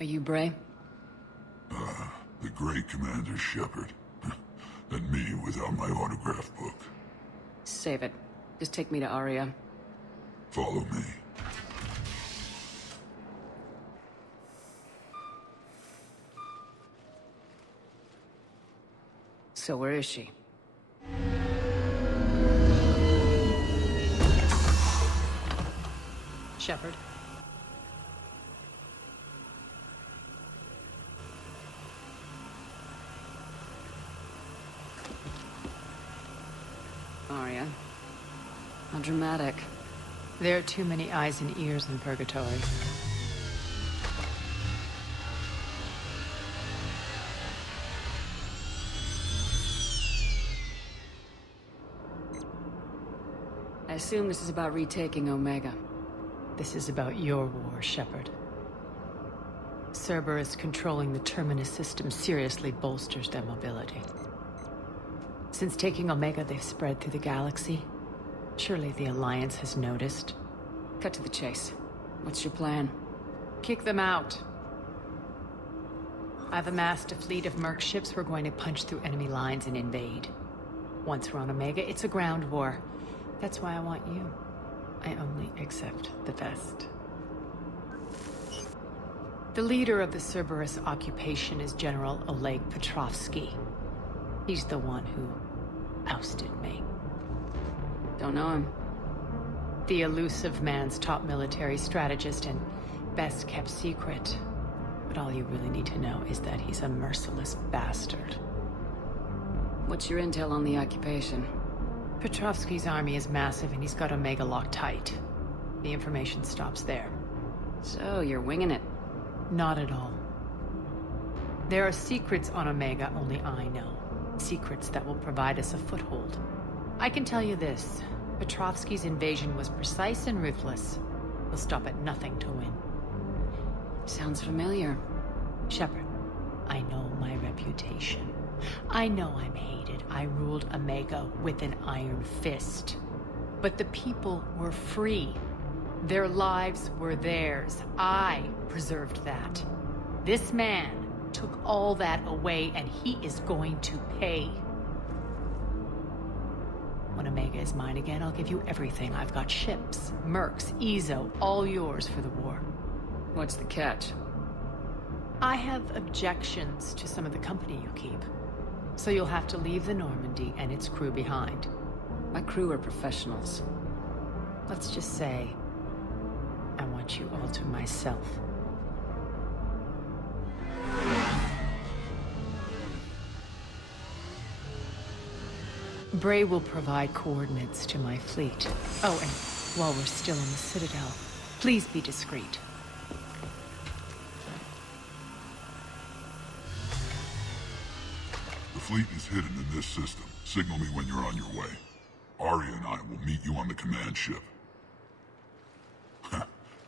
Are you Bray? The great Commander Shepard. And me without my autograph book. Save it. Just take me to Aria. Follow me. So where is she? Shepard. Aria. How dramatic. There are too many eyes and ears in Purgatory. I assume this is about retaking Omega. This is about your war, Shepard. Cerberus controlling the Terminus system seriously bolsters their mobility. Since taking Omega, they've spread through the galaxy. Surely the Alliance has noticed. Cut to the chase. What's your plan? Kick them out. I've amassed a fleet of merc ships. We're going to punch through enemy lines and invade. Once we're on Omega, it's a ground war. That's why I want you. I only accept the best. The leader of the Cerberus occupation is General Oleg Petrovsky. He's the one who ousted me. Don't know him. The elusive man's top military strategist and best kept secret. But all you really need to know is that he's a merciless bastard. What's your intel on the occupation? Petrovsky's army is massive and he's got Omega locked tight. The information stops there. So, you're winging it? Not at all. There are secrets on Omega only I know. Secrets that will provide us a foothold. I can tell you this. Petrovsky's invasion was precise and ruthless. He'll stop at nothing to win. Sounds familiar. Shepard, I know my reputation. I know I'm hated. I ruled Omega with an iron fist. But the people were free. Their lives were theirs. I preserved that. This man took all that away, and he is going to pay. When Omega is mine again, I'll give you everything. I've got ships, mercs, Ezo, all yours for the war. What's the catch? I have objections to some of the company you keep. So you'll have to leave the Normandy and its crew behind. My crew are professionals. Let's just say, I want you all to myself. Bray will provide coordinates to my fleet. Oh, and while we're still in the Citadel, please be discreet. The fleet is hidden in this system. Signal me when you're on your way. Arya and I will meet you on the command ship.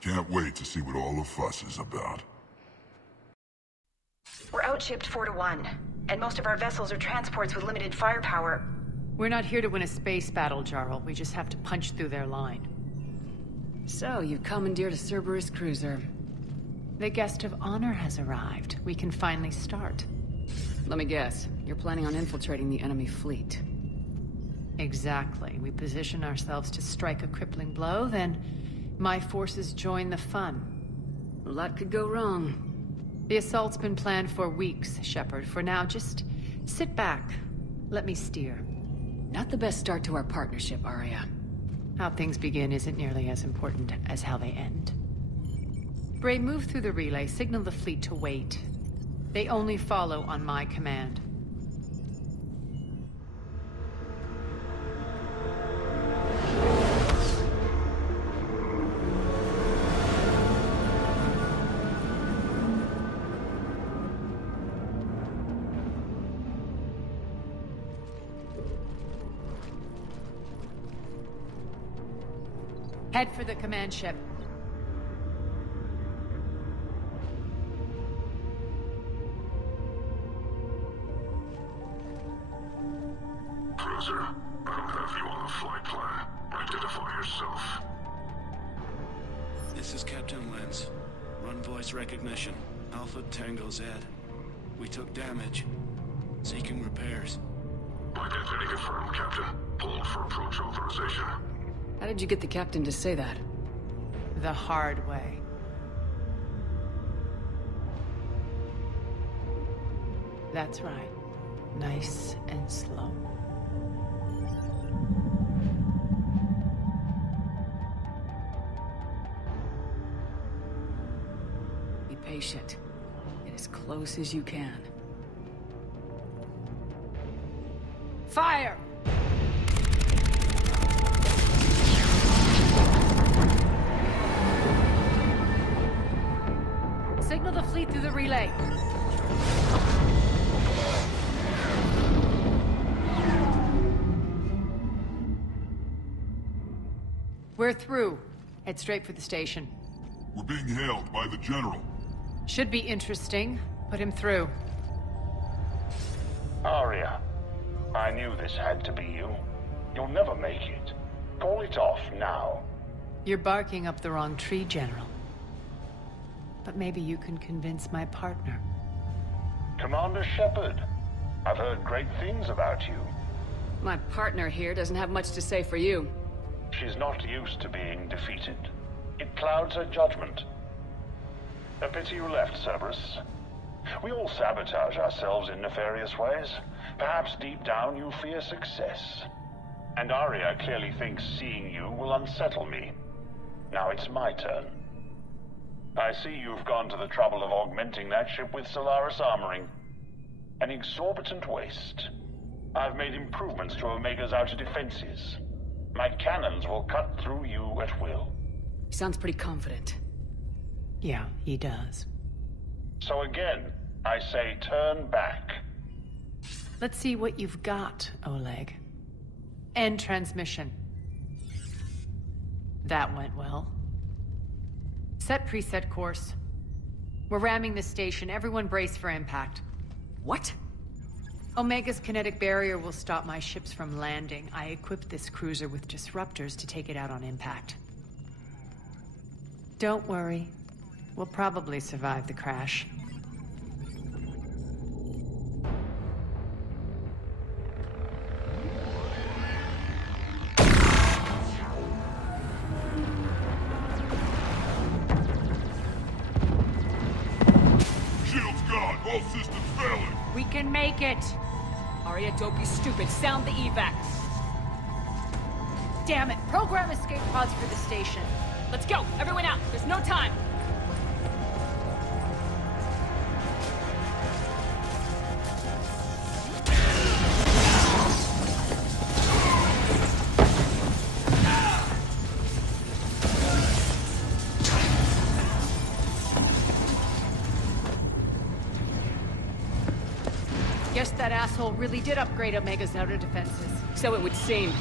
Can't wait to see what all the fuss is about. We're outshipped 4-1, and most of our vessels are transports with limited firepower. We're not here to win a space battle, Jarl. We just have to punch through their line. So, you've commandeered a Cerberus cruiser. The guest of honor has arrived. We can finally start. Let me guess. You're planning on infiltrating the enemy fleet. Exactly. We position ourselves to strike a crippling blow, then my forces join the fun. A lot could go wrong. The assault's been planned for weeks, Shepard. For now, just sit back. Let me steer. Not the best start to our partnership, Arya. How things begin isn't nearly as important as how they end. Bray, move through the relay. Signal the fleet to wait. They only follow on my command. Head for the command ship. Cruiser, I don't have you on the flight plan. Identify yourself. This is Captain Lens. Run voice recognition. Alpha Tango Z. We took damage. Seeking repairs. Identity confirmed, Captain. Hold for approach authorization. How did you get the captain to say that? The hard way. That's right. Nice and slow. Be patient. Get as close as you can. Fire! Signal the fleet through the relay. We're through. Head straight for the station. We're being hailed by the General. Should be interesting. Put him through. Arya, I knew this had to be you. You'll never make it. Call it off now. You're barking up the wrong tree, General. But maybe you can convince my partner. Commander Shepard, I've heard great things about you. My partner here doesn't have much to say for you. She's not used to being defeated. It clouds her judgment. A pity you left, Cerberus. We all sabotage ourselves in nefarious ways. Perhaps deep down you fear success. And Arya clearly thinks seeing you will unsettle me. Now it's my turn. I see you've gone to the trouble of augmenting that ship with Solaris armoring. An exorbitant waste. I've made improvements to Omega's outer defenses. My cannons will cut through you at will. He sounds pretty confident. Yeah, he does. So again, I say turn back. Let's see what you've got, Oleg. End transmission. That went well. Set preset course. We're ramming the station. Everyone brace for impact. What? Omega's kinetic barrier will stop my ships from landing. I equipped this cruiser with disruptors to take it out on impact. Don't worry. We'll probably survive the crash. Shield's gone. All systems failing. We can make it! Arya, don't be stupid. Sound the evac. Damn it! Program escape pods for the station. Let's go. Everyone out. There's no time. Guess that asshole really did upgrade Omega's outer defenses. So it would seem.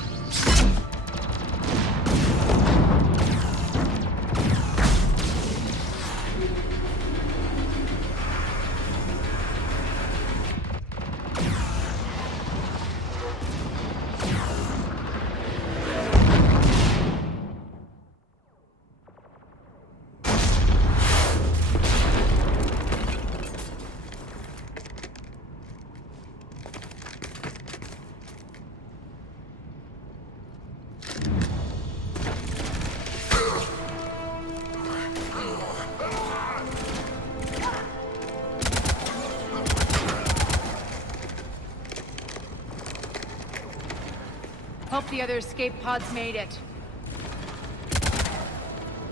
Hope the other escape pods made it.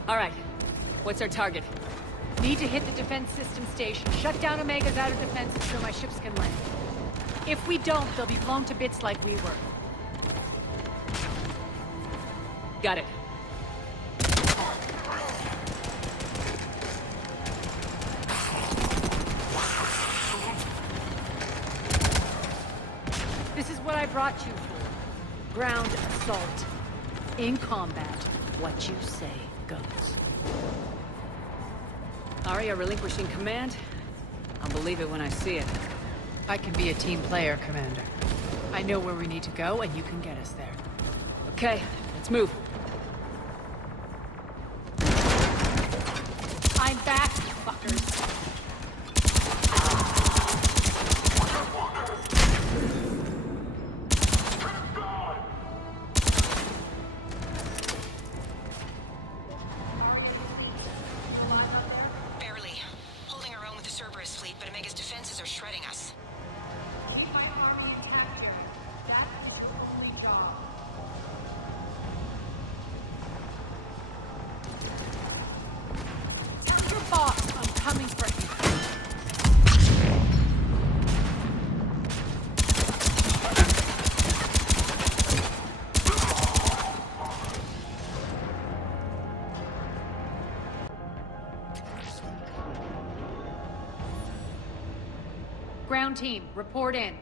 All right. What's our target? Need to hit the defense system station. Shut down Omega's outer defenses so my ships can land. If we don't, they'll be blown to bits like we were. Got it. This is what I brought you for. Ground assault. In combat, what you say goes. Arya relinquishing command? I'll believe it when I see it. I can be a team player, Commander. I know where we need to go, and you can get us there. Okay, let's move. I'm back, fuckers. ground team, report in.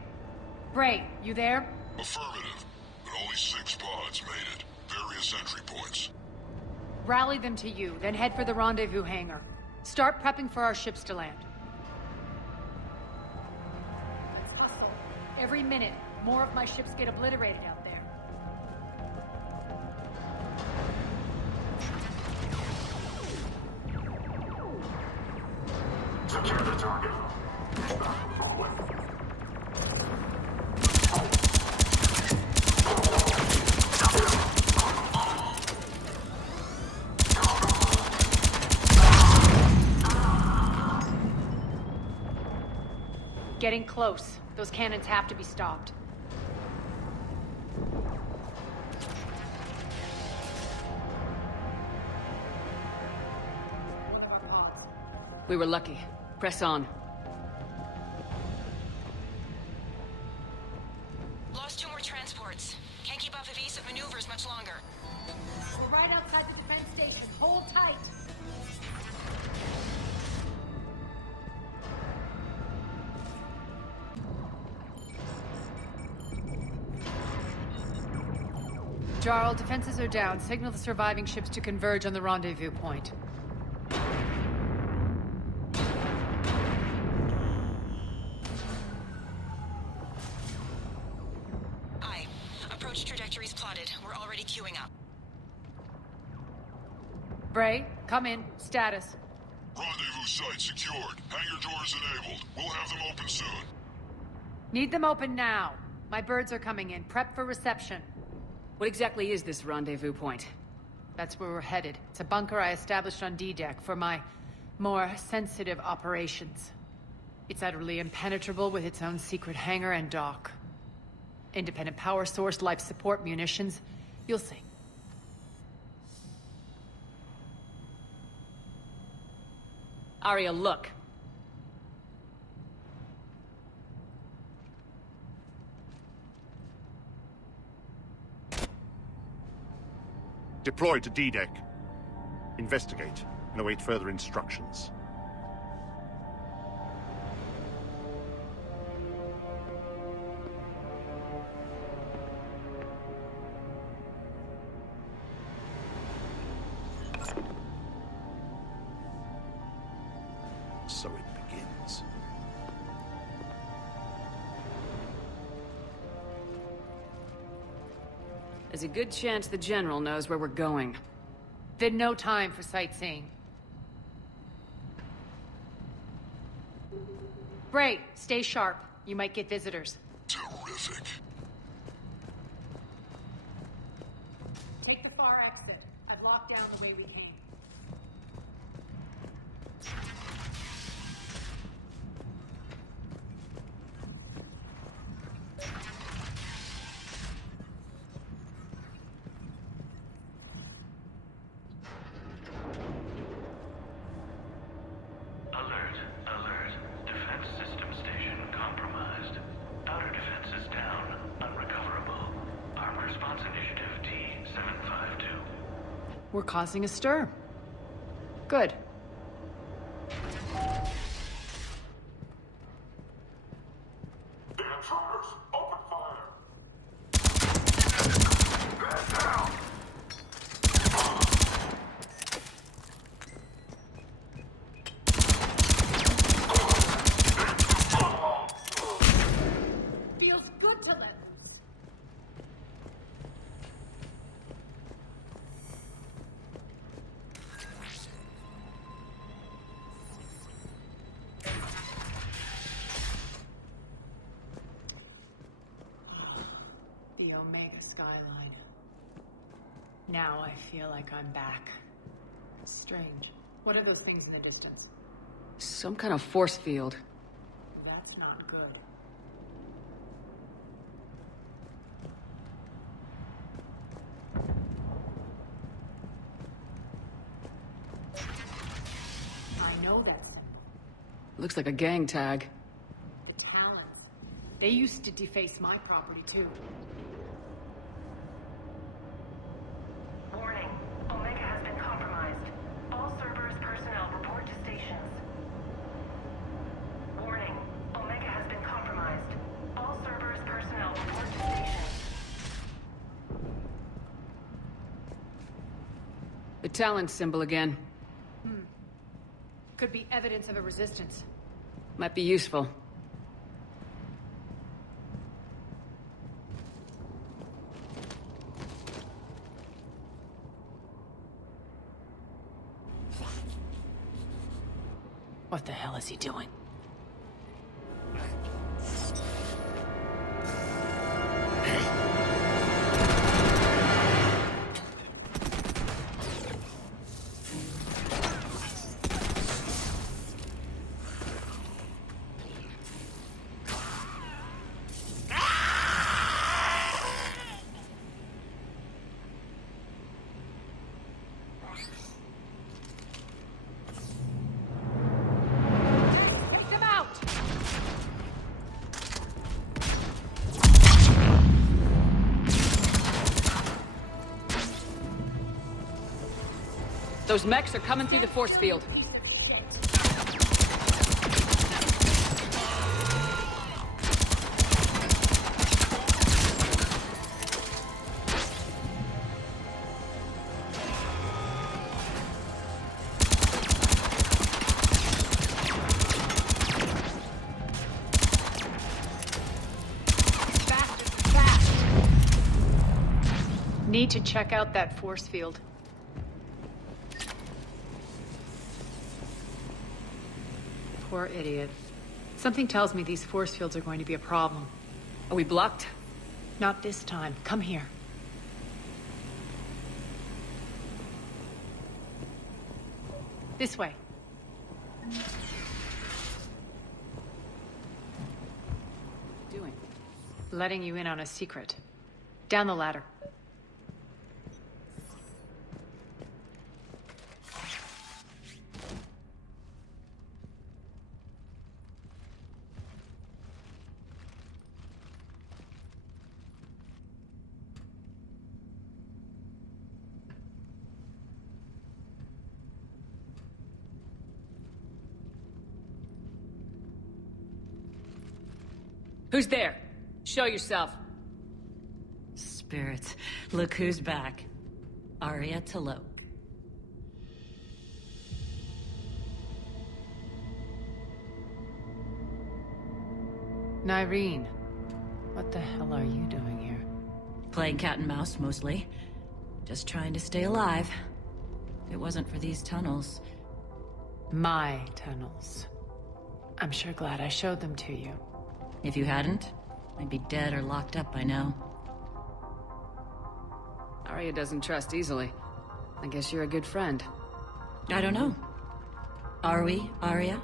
Bray, you there? Affirmative, but only 6 pods made it. Various entry points. Rally them to you, then head for the rendezvous hangar. Start prepping for our ships to land. Let's hustle. Every minute, more of my ships get obliterated out there. Secure the target. Getting close. Those cannons have to be stopped. We were lucky. Press on. Lost 2 more transports. Can't keep up evasive maneuvers much longer. We're right outside the defense station. Hold tight. Jarl, defenses are down. Signal the surviving ships to converge on the rendezvous point. Aye. Approach trajectories plotted. We're already queuing up. Bray, come in. Status. Rendezvous site secured. Hangar doors enabled. We'll have them open soon. Need them open now. My birds are coming in. Prep for reception. What exactly is this rendezvous point? That's where we're headed. It's a bunker I established on D-Deck for my more sensitive operations. It's utterly impenetrable with its own secret hangar and dock. Independent power source, life support, munitions. You'll see. Arya, look. Deploy to D-Deck. Investigate and await further instructions. So it begins. There's a good chance the General knows where we're going. Then no time for sightseeing. Bray, stay sharp. You might get visitors. Terrific. Take the far exit. I've locked down the way we came. Alert, alert. Defense system station compromised. Outer defenses down, unrecoverable. Armed response initiative T-752. We're causing a stir. Good. The intruders! Open fire! Feels good to let loose. The Omega skyline. Now I feel like I'm back. Strange. What are those things in the distance? Some kind of force field. That's not good. I know that symbol. Looks like a gang tag. The Talons. They used to deface my property, too. Warning. Omega has been compromised. All Cerberus personnel report to stations. Warning. Omega has been compromised. The Talon symbol again. Could be evidence of a resistance. Might be useful. What the hell is he doing? Those mechs are coming through the force field. Need to check out that force field. Poor idiot. Something tells me these force fields are going to be a problem. Are we blocked? Not this time. Come here. This way. Doing? Letting you in on a secret. Down the ladder. Who's there? Show yourself. Spirits, look who's back. Arya Taloke. Nyreen, what the hell are you doing here? Playing cat and mouse, mostly. Just trying to stay alive. If it wasn't for these tunnels... My tunnels. I'm sure glad I showed them to you. If you hadn't, I'd be dead or locked up by now. Arya doesn't trust easily. I guess you're a good friend. I don't know. Are we, Arya?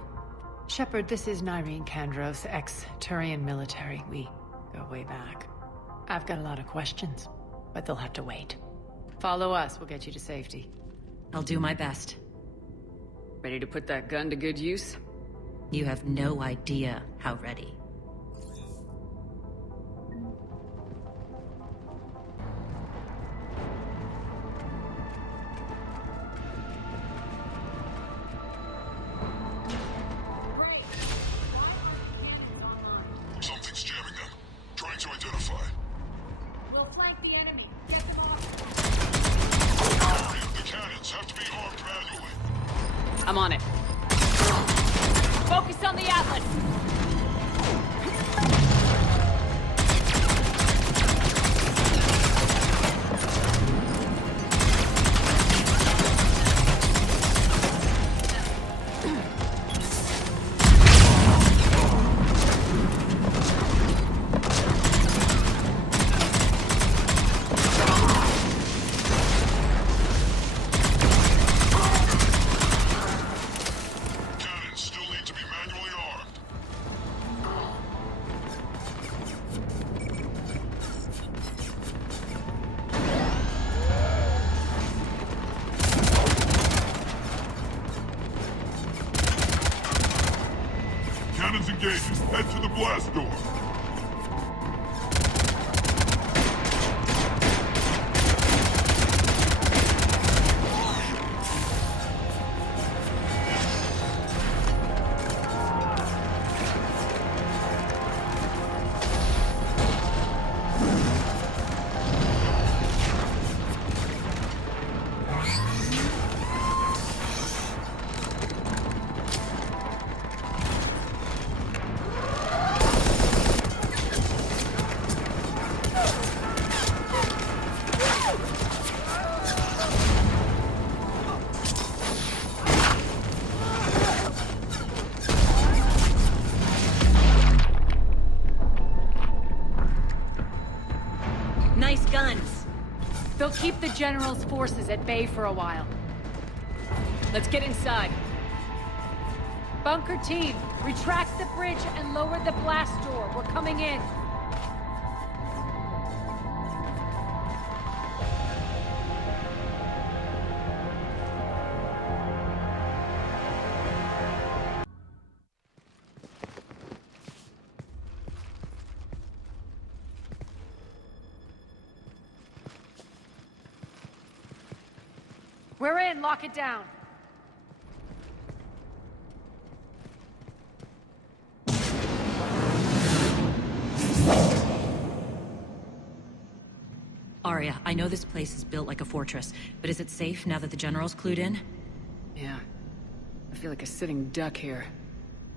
Shepard, this is Nyreen Kandros, ex-Turian military. We go way back. I've got a lot of questions, but they'll have to wait. Follow us, we'll get you to safety. I'll do my best. Ready to put that gun to good use? You have no idea how ready. Something's jamming them. Trying to identify. We'll flank the enemy. Get them off. The cannons have to be armed manually. I'm on it. Focus on the Atlas! Cannons still need to be manually armed. Cannons engaging. Head to the blast door. nice guns. They'll keep the General's forces at bay for a while. Let's get inside. Bunker team, retract the bridge and lower the blast door. We're coming in. We're in. Lock it down. Arya, I know this place is built like a fortress, but is it safe now that the General's clued in? Yeah. I feel like a sitting duck here.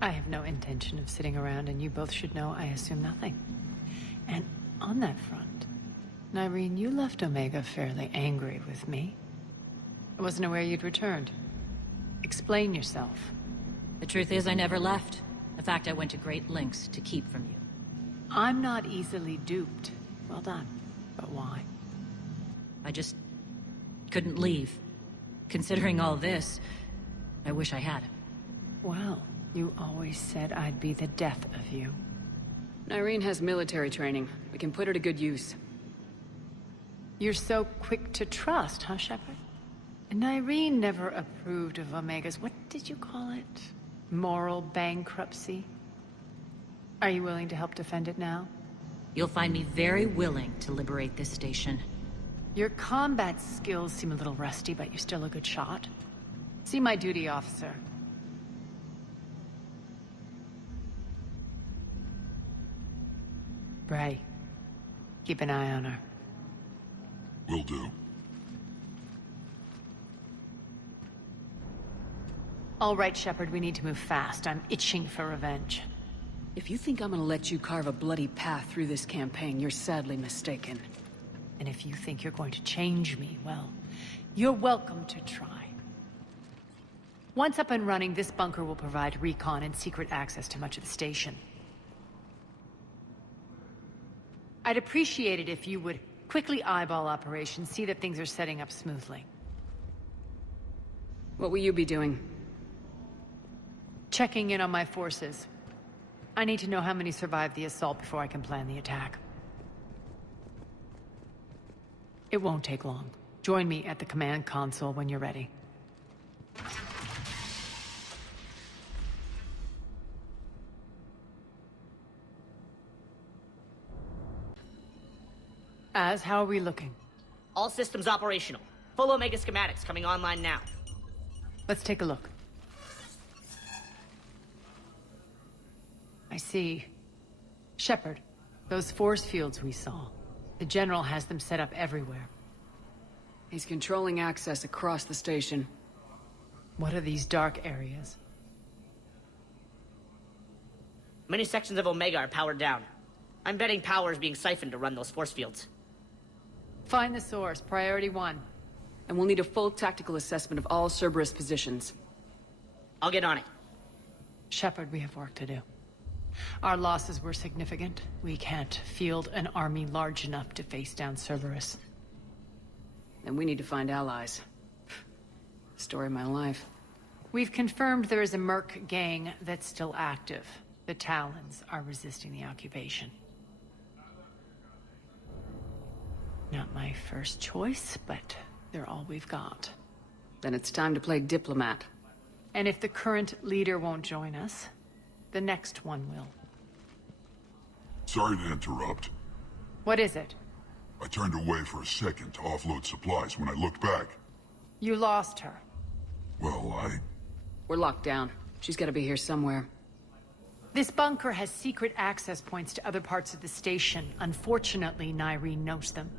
I have no intention of sitting around, and you both should know I assume nothing. And on that front, Nyreen, you left Omega fairly angry with me. I wasn't aware you'd returned. Explain yourself. The truth is I never left. In fact, I went to great lengths to keep from you. I'm not easily duped. Well done. But why? I just couldn't leave. Considering all this, I wish I had. Well, you always said I'd be the death of you. Nyreen has military training. We can put her to good use. You're so quick to trust, huh, Shepard? Nyreen never approved of Omega's, what did you call it? Moral bankruptcy? Are you willing to help defend it now? You'll find me very willing to liberate this station. Your combat skills seem a little rusty, but you're still a good shot. See my duty officer. Bray, keep an eye on her. Will do. All right, Shepard, we need to move fast. I'm itching for revenge. If you think I'm gonna let you carve a bloody path through this campaign, you're sadly mistaken. And if you think you're going to change me, well, you're welcome to try. Once up and running, this bunker will provide recon and secret access to much of the station. I'd appreciate it if you would quickly eyeball operations, see that things are setting up smoothly. What will you be doing? Checking in on my forces. I need to know how many survived the assault before I can plan the attack. It won't take long. Join me at the command console when you're ready. How are we looking? All systems operational. Full Omega schematics coming online now. Let's take a look. I see. Shepard, those force fields we saw. The General has them set up everywhere. He's controlling access across the station. What are these dark areas? Many sections of Omega are powered down. I'm betting power is being siphoned to run those force fields. Find the source, priority 1. And we'll need a full tactical assessment of all Cerberus positions. I'll get on it. Shepard, we have work to do. Our losses were significant. We can't field an army large enough to face down Cerberus. And we need to find allies. Story of my life. We've confirmed there is a Merc gang that's still active. The Talons are resisting the occupation. Not my first choice, but they're all we've got. Then it's time to play diplomat. And if the current leader won't join us, the next one will. Sorry to interrupt. What is it? I turned away for a second to offload supplies. When I looked back, You lost her. well, We're locked down. She's gotta be here somewhere. This bunker has secret access points to other parts of the station. Unfortunately, Nyreen knows them.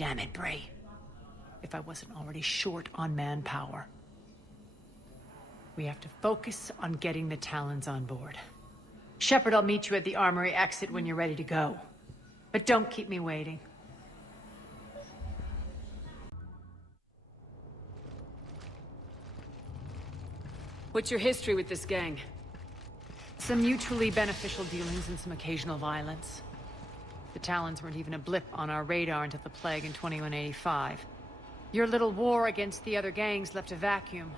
Damn it, Bray. If I wasn't already short on manpower. We have to focus on getting the Talons on board. Shepard, I'll meet you at the armory exit when you're ready to go. But don't keep me waiting. What's your history with this gang? Some mutually beneficial dealings and some occasional violence. The Talons weren't even a blip on our radar until the plague in 2185. Your little war against the other gangs left a vacuum.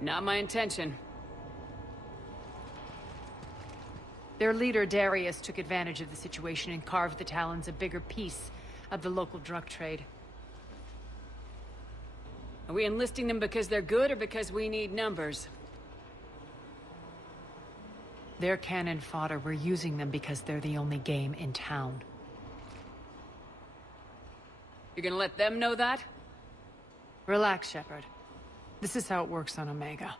Not my intention. Their leader, Darius, took advantage of the situation and carved the Talons a bigger piece of the local drug trade. Are we enlisting them because they're good or because we need numbers? They're cannon fodder. We're using them because they're the only game in town. You're gonna let them know that? Relax, Shepard. This is how it works on Omega.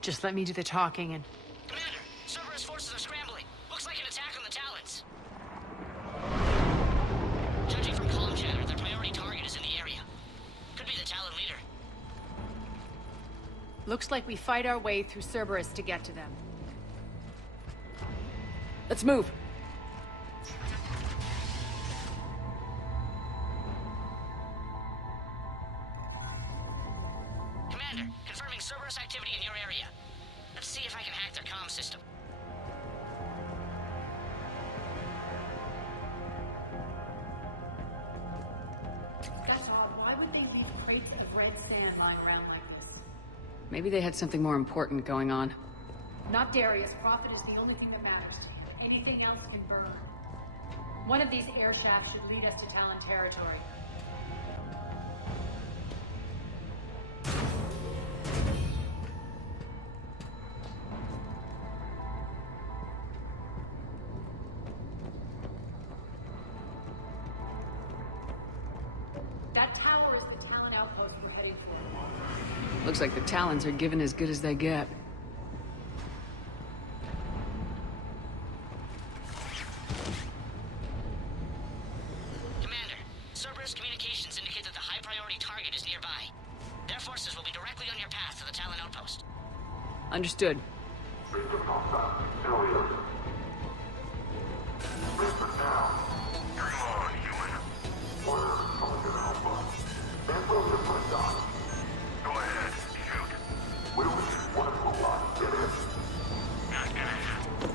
Just let me do the talking and... Commander, Cerberus forces are scrambling. Looks like an attack on the Talons. Judging from comm chatter, their priority target is in the area. Could be the Talon leader. Looks like we fight our way through Cerberus to get to them. Let's move. Commander, confirming Cerberus activity in your area. Let's see if I can hack their comm system. That's odd. Why would they leave crates of red sand lying around like this? Maybe they had something more important going on. Not Darius. Profit is the only thing that matters. Anything else can burn. One of these air shafts should lead us to Talon territory. That tower is the Talon outpost we're heading for. Looks like the Talons are given as good as they get. Understood.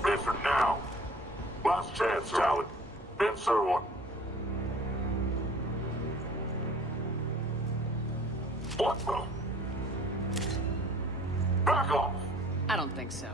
Answer now. Last chance, Talon. Answer one. What the? Back off! I don't think so.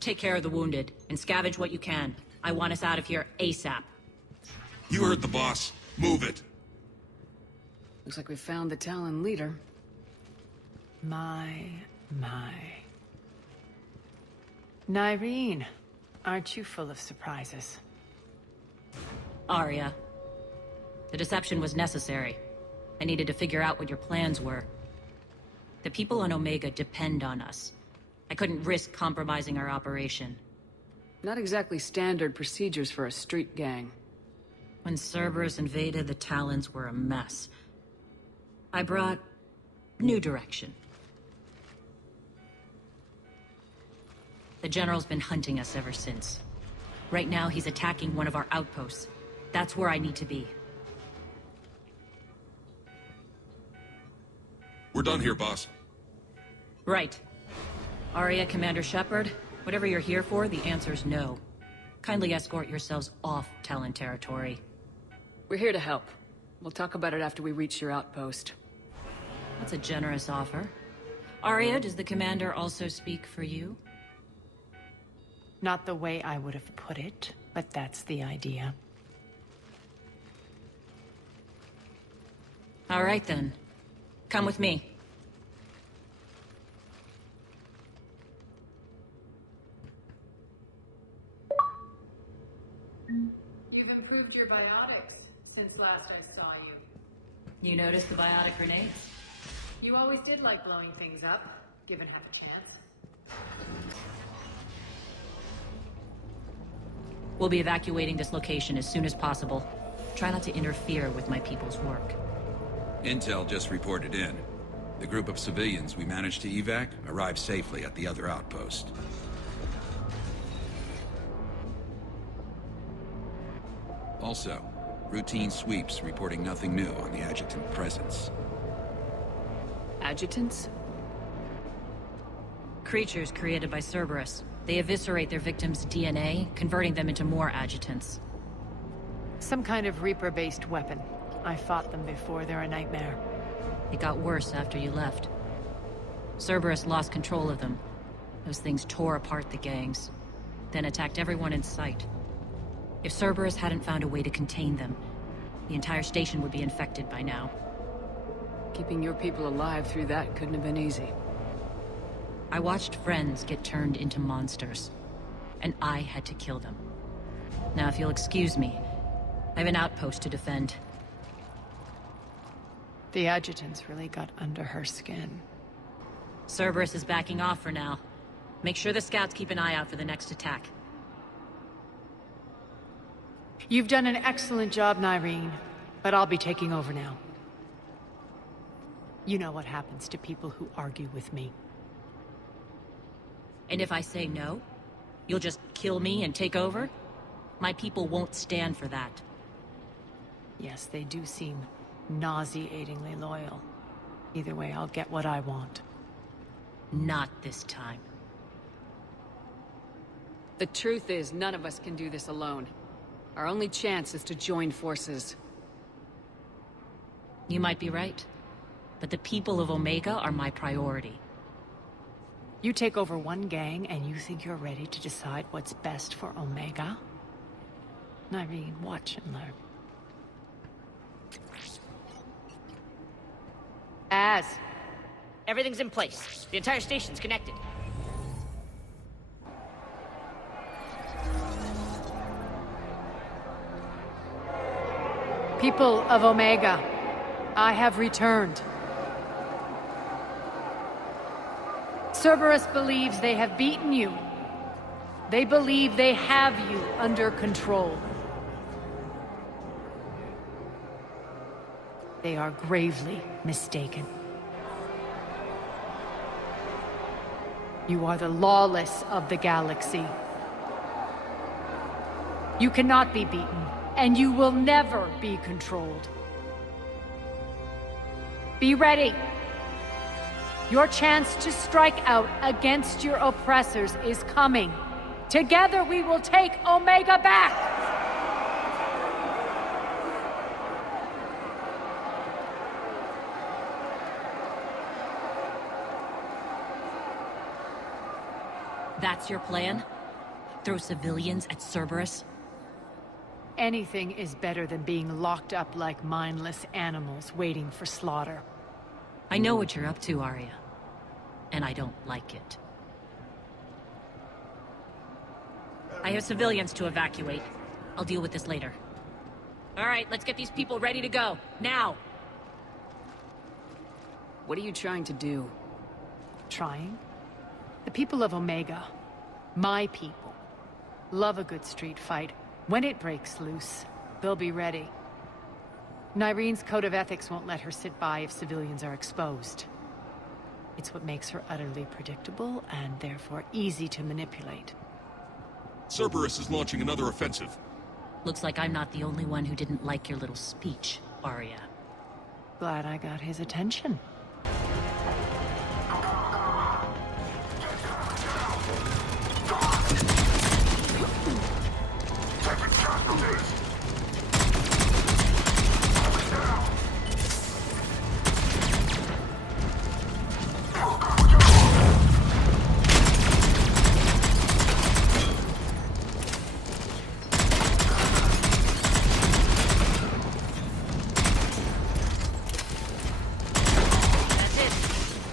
Take care of the wounded, and scavenge what you can. I want us out of here ASAP. You heard the boss. Move it. Looks like we found the Talon leader. My. Nyreen, aren't you full of surprises? Arya. The deception was necessary. I needed to figure out what your plans were. The people on Omega depend on us. I couldn't risk compromising our operation. Not exactly standard procedures for a street gang. When Cerberus invaded, the Talons were a mess. I brought new direction. The General's been hunting us ever since. Right now, he's attacking one of our outposts. That's where I need to be. We're done here, boss. Right. Arya, Commander Shepard, whatever you're here for, the answer's no. Kindly escort yourselves off Talon territory. We're here to help. We'll talk about it after we reach your outpost. That's a generous offer. Arya, does the Commander also speak for you? Not the way I would have put it, but that's the idea. All right, then. Come with me. You've improved your biotics since last I saw you. You noticed the biotic grenades? You always did like blowing things up, given half a chance. We'll be evacuating this location as soon as possible. Try not to interfere with my people's work. Intel just reported in. The group of civilians we managed to evac arrived safely at the other outpost. Also, routine sweeps reporting nothing new on the adjutant presence. Adjutants? Creatures created by Cerberus. They eviscerate their victims' DNA, converting them into more adjutants. Some kind of Reaper-based weapon. I fought them before, they're a nightmare. It got worse after you left. Cerberus lost control of them. Those things tore apart the gangs, then attacked everyone in sight. If Cerberus hadn't found a way to contain them, the entire station would be infected by now. Keeping your people alive through that couldn't have been easy. I watched friends get turned into monsters, and I had to kill them. Now, if you'll excuse me, I have an outpost to defend. The adjutants really got under her skin. Cerberus is backing off for now. Make sure the scouts keep an eye out for the next attack. You've done an excellent job, Nyreen, but I'll be taking over now. You know what happens to people who argue with me. And if I say no, you'll just kill me and take over? My people won't stand for that. Yes, they do seem nauseatingly loyal. Either way, I'll get what I want. Not this time. The truth is, none of us can do this alone. Our only chance is to join forces. You might be right, but the people of Omega are my priority. You take over one gang and you think you're ready to decide what's best for Omega? Nyreen, watch and learn. Az. Everything's in place. The entire station's connected. People of Omega, I have returned. Cerberus believes they have beaten you. They believe they have you under control. They are gravely mistaken. You are the lawless of the galaxy. You cannot be beaten, and you will never be controlled. Be ready. Your chance to strike out against your oppressors is coming. Together we will take Omega back! That's your plan? Throw civilians at Cerberus? Anything is better than being locked up like mindless animals waiting for slaughter. I know what you're up to, Arya. And I don't like it. I have civilians to evacuate. I'll deal with this later. All right, let's get these people ready to go. Now! What are you trying to do? Trying? The people of Omega, my people, love a good street fight. When it breaks loose, they'll be ready. Nyreen's code of ethics won't let her sit by if civilians are exposed. It's what makes her utterly predictable and therefore easy to manipulate. Cerberus is launching another offensive. Looks like I'm not the only one who didn't like your little speech, Arya. Glad I got his attention.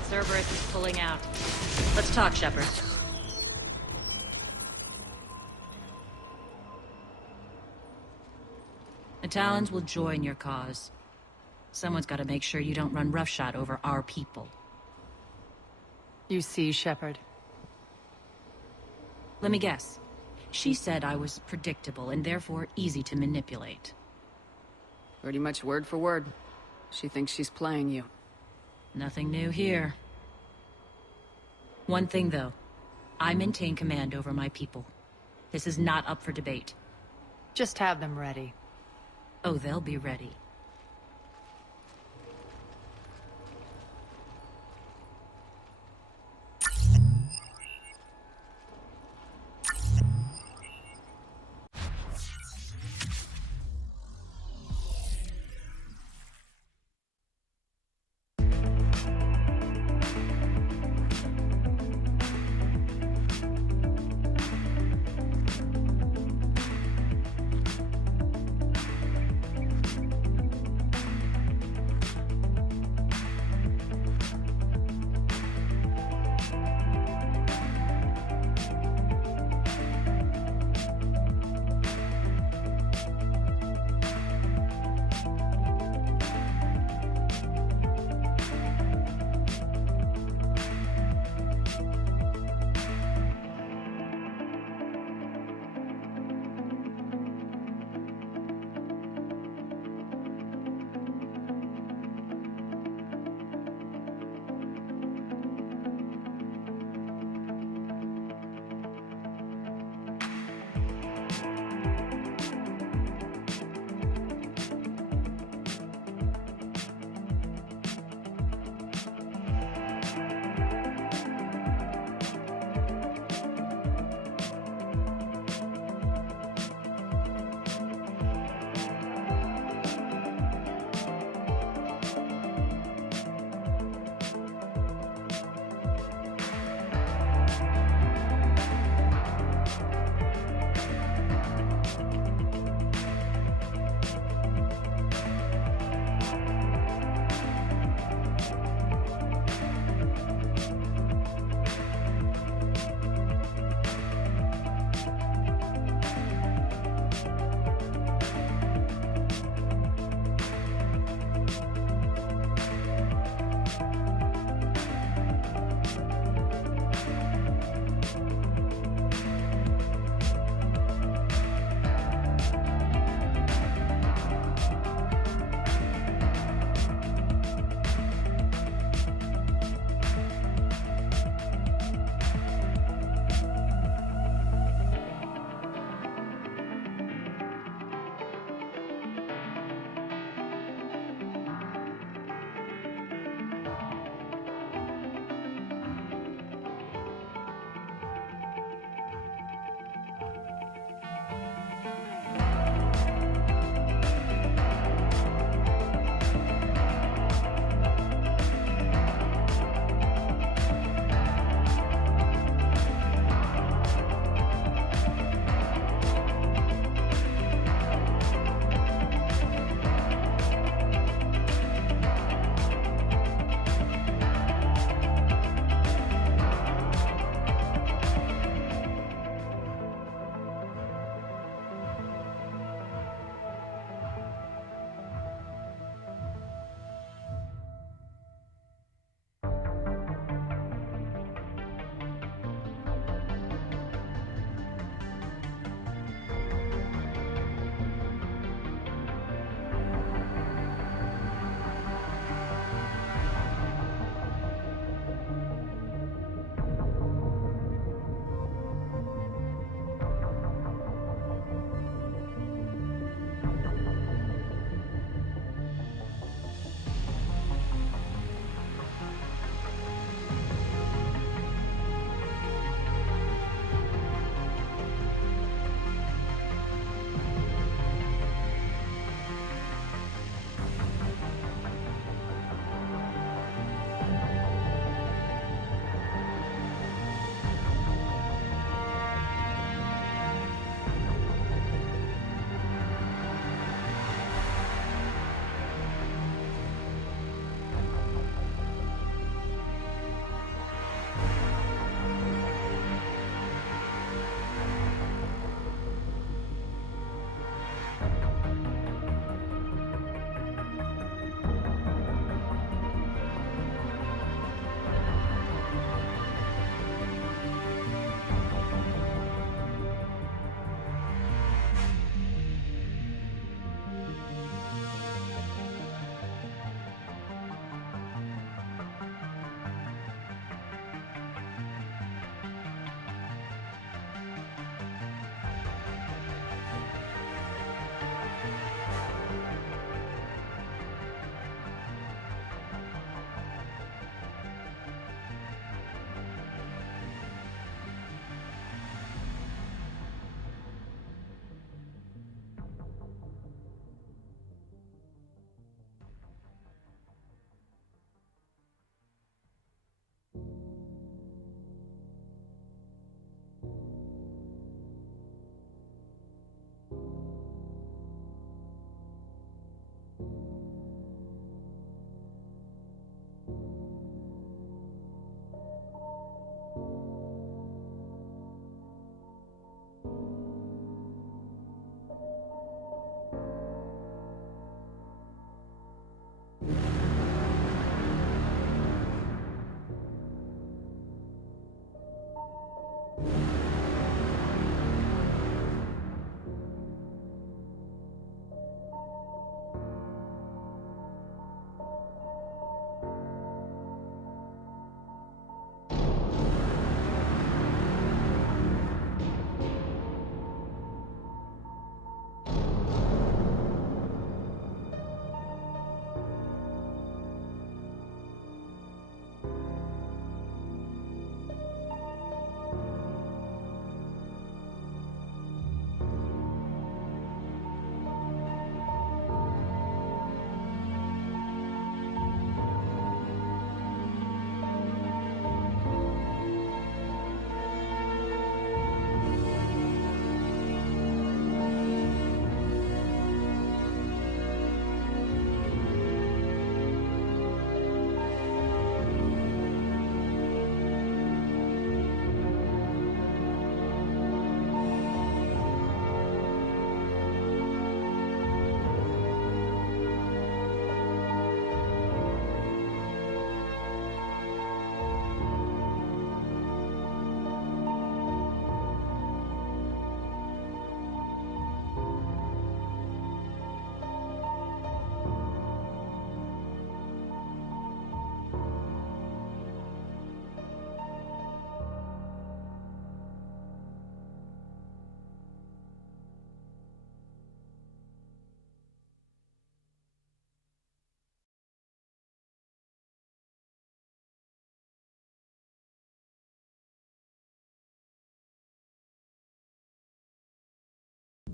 Cerberus is pulling out. Let's talk, Shepard. The Talons will join your cause. Someone's got to make sure you don't run roughshod over our people. You see, Shepard. Let me guess. She said I was predictable and therefore easy to manipulate. Pretty much word for word. She thinks she's playing you. Nothing new here. One thing, though. I maintain command over my people. This is not up for debate. Just have them ready. Oh, they'll be ready.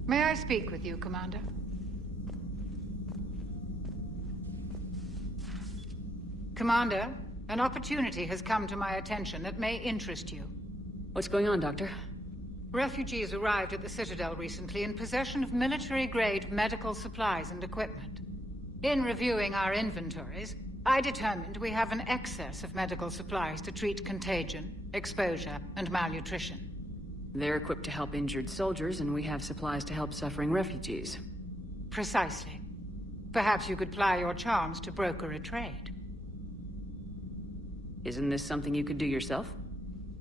May I speak with you, Commander? Commander, an opportunity has come to my attention that may interest you. What's going on, Doctor? Refugees arrived at the Citadel recently in possession of military-grade medical supplies and equipment. In reviewing our inventories, I determined we have an excess of medical supplies to treat contagion, exposure, and malnutrition. They're equipped to help injured soldiers, and we have supplies to help suffering refugees. Precisely. Perhaps you could ply your charms to broker a trade. Isn't this something you could do yourself?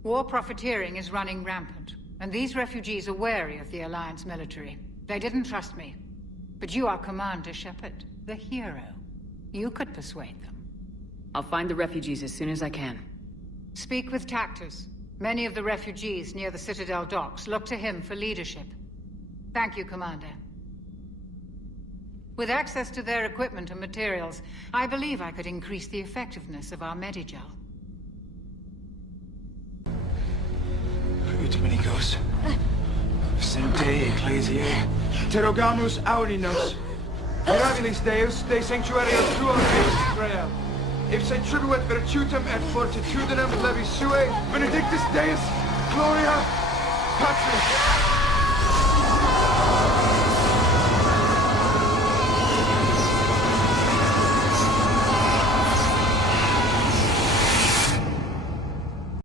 War profiteering is running rampant, and these refugees are wary of the Alliance military. They didn't trust me. But you are Commander Shepard, the hero. You could persuade them. I'll find the refugees as soon as I can. Speak with Tactus. Many of the refugees near the Citadel docks look to him for leadership. Thank you, Commander. With access to their equipment and materials, I believe I could increase the effectiveness of our Medigel. Utmenikos. Sente Ecclesiae. Terogamus Aurinos. Mirabilis Deus, de sanctuario tuo eis Israel. If se tribuet virtutem et fortitudinem levi sue, benedictus Deus, gloria, patris.